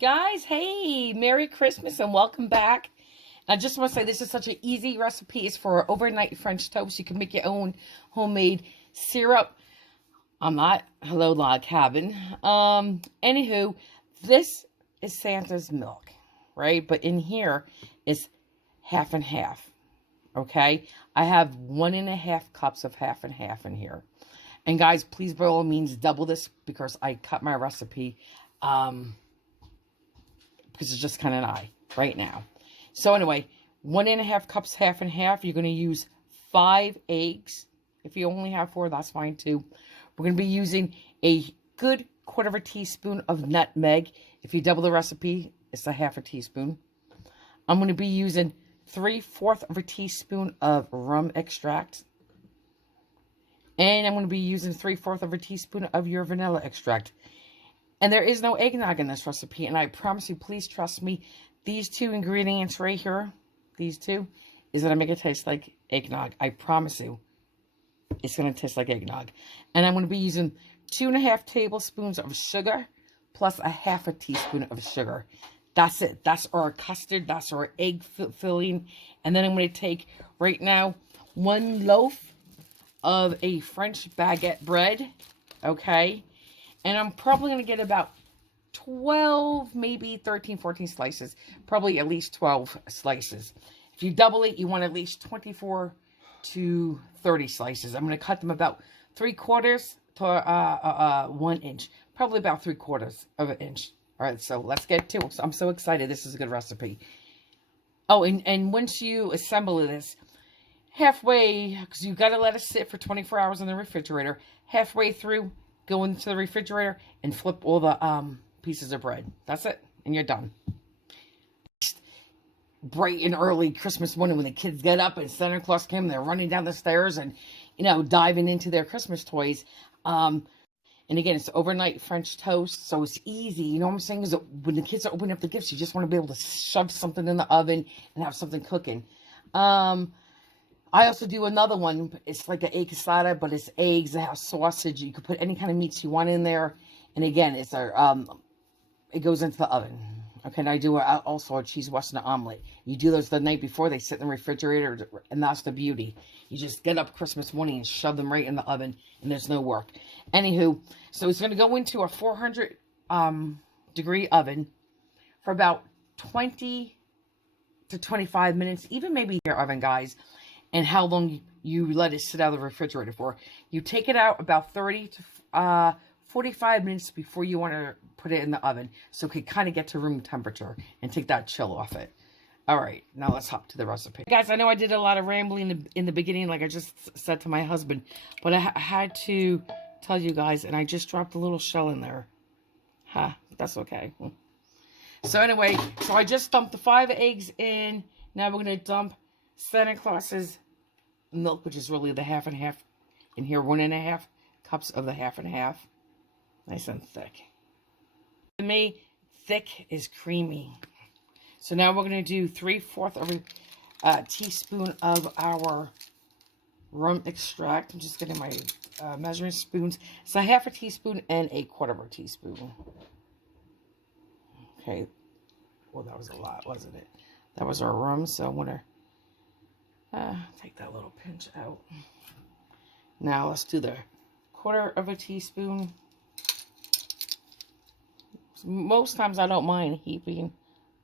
Guys, hey, Merry Christmas and welcome back. I just want to say this is such an easy recipe. It's for overnight French toast. You can make your own homemade syrup. I'm not, hello log cabin. Anywho, this is Santa's milk, right? But in here is half and half, okay? I have 1.5 cups of half and half in here. And guys, please by all means double this because I cut my recipe, because it's just kind of nigh right now. So anyway, 1.5 cups, half and half. You're going to use 5 eggs. If you only have 4, that's fine too. We're going to be using a good 1/4 teaspoon of nutmeg. If you double the recipe, it's a 1/2 teaspoon. I'm going to be using 3/4 teaspoon of rum extract. And I'm going to be using 3/4 teaspoon of your vanilla extract. And there is no eggnog in this recipe. And I promise you, please trust me, these 2 ingredients right here, these 2, is going to make it taste like eggnog. I promise you, it's going to taste like eggnog. And I'm going to be using 2.5 tablespoons of sugar plus a 1/2 teaspoon of sugar. That's it. That's our custard. That's our egg filling. And then I'm going to take, right now, 1 loaf of a French baguette bread, okay? And I'm probably going to get about 12, maybe 13, 14 slices. Probably at least 12 slices. If you double it, you want at least 24 to 30 slices. I'm going to cut them about 3/4 to 1 inch. Probably about 3/4 of an inch. All right, so let's get to it. I'm so excited. This is a good recipe. Oh, and once you assemble this, halfway, because you got to let it sit for 24 hours in the refrigerator. Halfway through, go into the refrigerator and flip all the pieces of bread. That's it, and you're done. Bright and early Christmas morning when the kids get up and Santa Claus came, they're running down the stairs and, you know, diving into their Christmas toys. And again, it's overnight French toast, so it's easy. You know what I'm saying? Is that when the kids are opening up the gifts, you just want to be able to shove something in the oven and have something cooking. I also do another one. It's like an egg casada, but it's eggs. It has sausage. You could put any kind of meats you want in there. And again, it's it goes into the oven. Okay, and I do also a cheese Western omelet. You do those the night before. They sit in the refrigerator, and that's the beauty. You just get up Christmas morning and shove them right in the oven, and there's no work. Anywho, so it's going to go into a 400 degree oven for about 20 to 25 minutes, even maybe your oven, guys. And how long you let it sit out of the refrigerator for. You take it out about 30 to 45 minutes before you want to put it in the oven, so it can kind of get to room temperature and take that chill off it. All right, now let's hop to the recipe. Guys, I know I did a lot of rambling in the beginning, like I just said to my husband, but I had to tell you guys, and I just dropped a little shell in there. That's okay. So anyway, so I just dumped the 5 eggs in. Now we're going to dump Santa Claus's milk, which is really the half and half in here. 1.5 cups of the half and half. Nice and thick. To me, thick is creamy. So now we're going to do 3/4 teaspoon of our rum extract. I'm just getting my measuring spoons. It's a 1/2 teaspoon and a 1/4 teaspoon. Okay. Well, that was a lot, wasn't it? That was our rum, so I'm going to take that little pinch out. Now let's do the 1/4 teaspoon. Most times I don't mind heaping,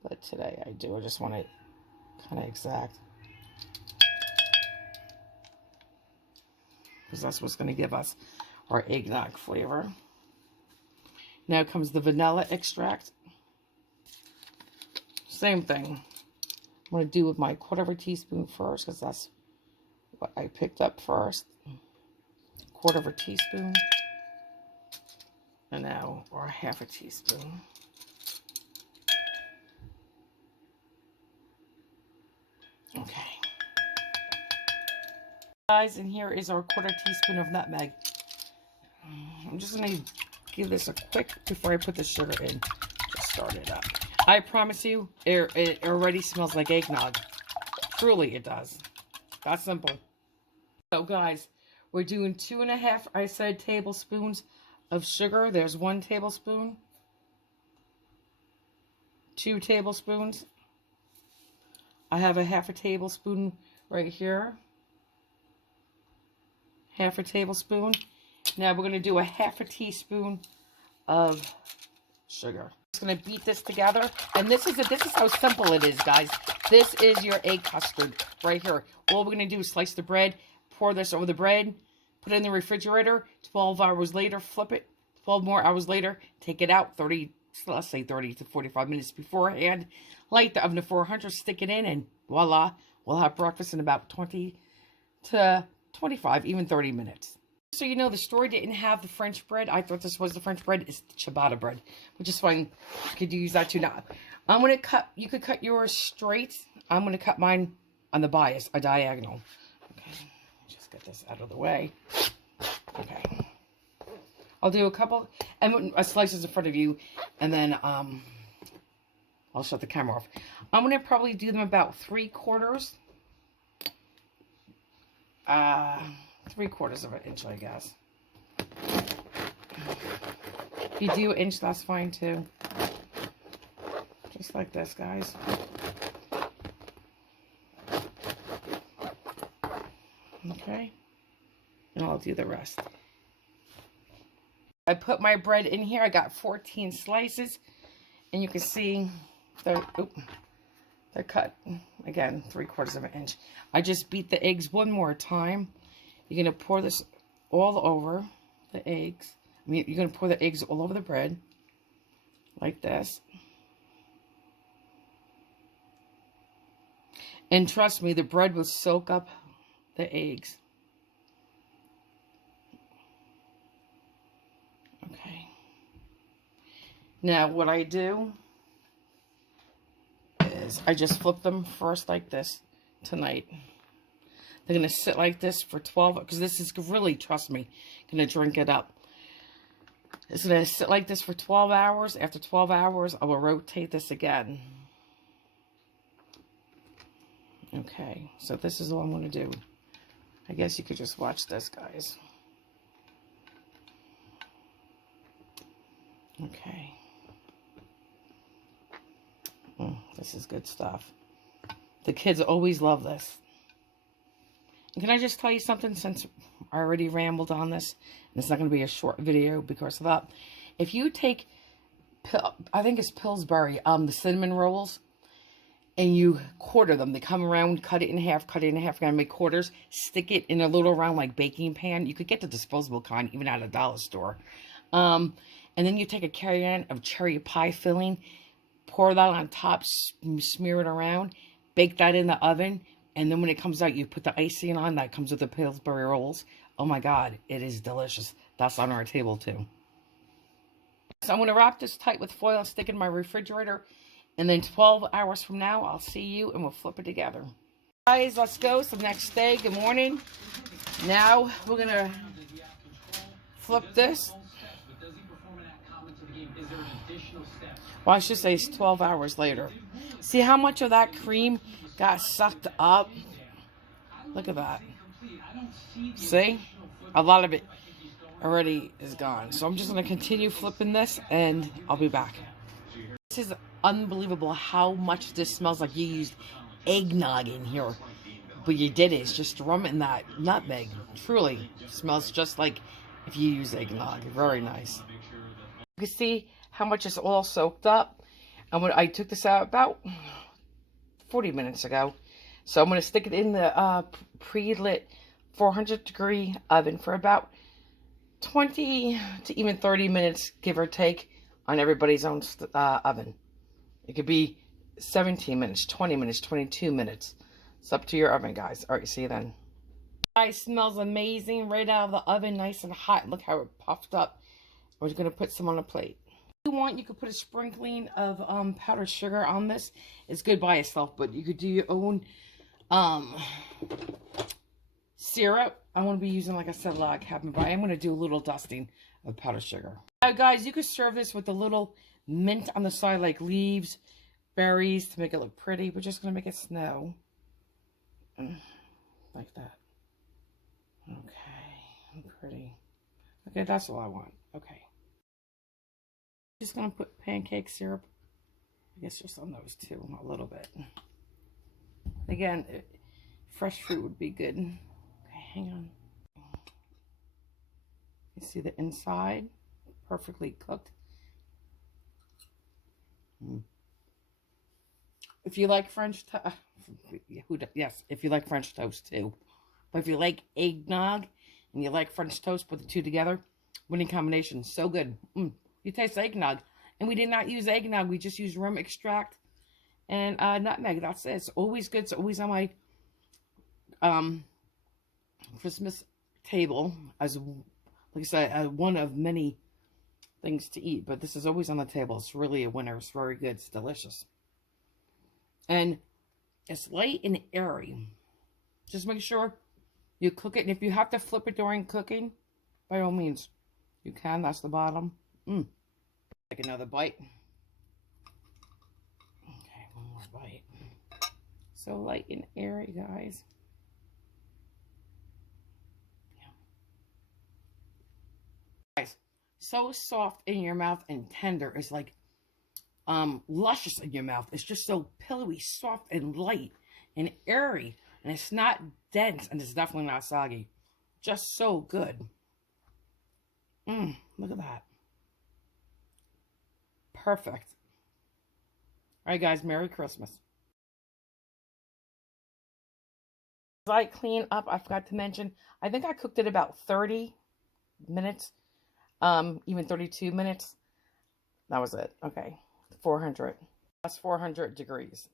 but today I do. I just want it kind of exact, because that's what's going to give us our eggnog flavor. Now comes the vanilla extract. Same thing. I'm going to do with my 1/4 teaspoon first, because that's what I picked up first. 1/4 teaspoon. And now, or 1/2 teaspoon. Okay. Guys, and here is our 1/4 teaspoon of nutmeg. I'm just going to give this a quick, before I put the sugar in, just start it up. I promise you, it already smells like eggnog. Truly, it does. That's simple. So, guys, we're doing 2.5, I said, tablespoons of sugar. There's 1 tablespoon. 2 tablespoons. I have a half a tablespoon right here. Half a tablespoon. Now we're going to do a half a teaspoon of sugar. Just going to beat this together. And this is how simple it is, guys. This is your egg custard right here. All we're going to do is slice the bread, pour this over the bread, put it in the refrigerator. 12 hours later, flip it. 12 more hours later, take it out. Let's say 30 to 45 minutes beforehand. Light the oven to 400, stick it in, and voila, we'll have breakfast in about 20 to 25, even 30 minutes. So you know, the store didn't have the French bread. I thought this was the French bread. It's the ciabatta bread, which is fine. You could use that too. Now, I'm going to cut, you could cut yours straight. I'm going to cut mine on the bias, a diagonal. Okay, just get this out of the way. Okay. I'll do a couple, and slices in front of you, and then I'll shut the camera off. I'm going to probably do them about 3/4. 3/4 of an inch, I guess. If you do inch, that's fine too. Just like this, guys. Okay. And I'll do the rest. I put my bread in here. I got 14 slices. And you can see they're cut. Again, 3/4 of an inch. I just beat the eggs one more time. You're going to pour this all over the eggs. I mean, you're going to pour the eggs all over the bread. Like this. And trust me, the bread will soak up the eggs. Okay. Now, what I do is I just flip them first like this tonight. They're going to sit like this for 12, because this is really, trust me, going to drink it up. It's going to sit like this for 12 hours. After 12 hours, I will rotate this again. Okay, so this is all I'm going to do. I guess you could just watch this, guys. Okay. This is good stuff. The kids always love this. And can I just tell you something, since I already rambled on this, and it's not going to be a short video because of that. If you take, I think it's Pillsbury, the cinnamon rolls, and you quarter them. They come around, cut it in half, kind of make quarters, stick it in a little round like baking pan. You could get the disposable kind, even at a dollar store. And then you take a carry-on of cherry pie filling, pour that on top, smear it around, bake that in the oven, and then when it comes out, you put the icing on. That comes with the Pillsbury rolls. Oh my God, it is delicious. That's on our table too. So I'm going to wrap this tight with foil and stick it in my refrigerator. And then 12 hours from now, I'll see you and we'll flip it together. Guys, let's go. So next day, good morning. Now we're going to flip this. Well, I should say it's 12 hours later. See how much of that cream got sucked up? Look at that. See? A lot of it already is gone. So I'm just going to continue flipping this and I'll be back. This is unbelievable how much this smells like you used eggnog in here. But you did it. It's just rum and that nutmeg. Truly smells just like if you use eggnog. Very nice. You can see how much is all soaked up. And when I took this out about 40 minutes ago. So I'm going to stick it in the pre-lit 400-degree oven for about 20 to even 30 minutes, give or take, on everybody's own oven. It could be 17 minutes, 20 minutes, 22 minutes. It's up to your oven, guys. All right, see you then. Guys, smells amazing right out of the oven, nice and hot. Look how it puffed up. We're going to put some on a plate. If you want, you could put a sprinkling of powdered sugar on this. It's good by itself, but you could do your own syrup. I want to be using, like I said, log cabin, but I'm going to do a little dusting of powdered sugar. Now, guys, you could serve this with a little mint on the side, like leaves, berries, to make it look pretty. We're just going to make it snow. Like that. Okay. Pretty. Okay, that's all I want. Okay. Just going to put pancake syrup I guess just on those two, a little bit. Again, fresh fruit would be good. Okay, hang on. You see the inside? Perfectly cooked. If you like French toast, yes, if you like French toast too. But if you like eggnog and you like French toast, put the two together, winning combination, so good. You taste eggnog. And we did not use eggnog, we just used rum extract and nutmeg. That's it. It's always good. It's always on my Christmas table as, like I said, one of many things to eat. But this is always on the table. It's really a winner. It's very good. It's delicious. And it's light and airy. Just make sure you cook it. And if you have to flip it during cooking, by all means, you can. That's the bottom. Take another bite. Okay, one more bite. So light and airy, guys. Yeah. Guys, so soft in your mouth and tender. It's like luscious in your mouth. It's just so pillowy, soft, and light and airy. And it's not dense, and it's definitely not soggy. Just so good. Look at that. Perfect. All right, guys, Merry Christmas. As I clean up, I forgot to mention, I think I cooked it about 30 minutes, even 32 minutes. That was it. Okay, 400. That's 400 degrees.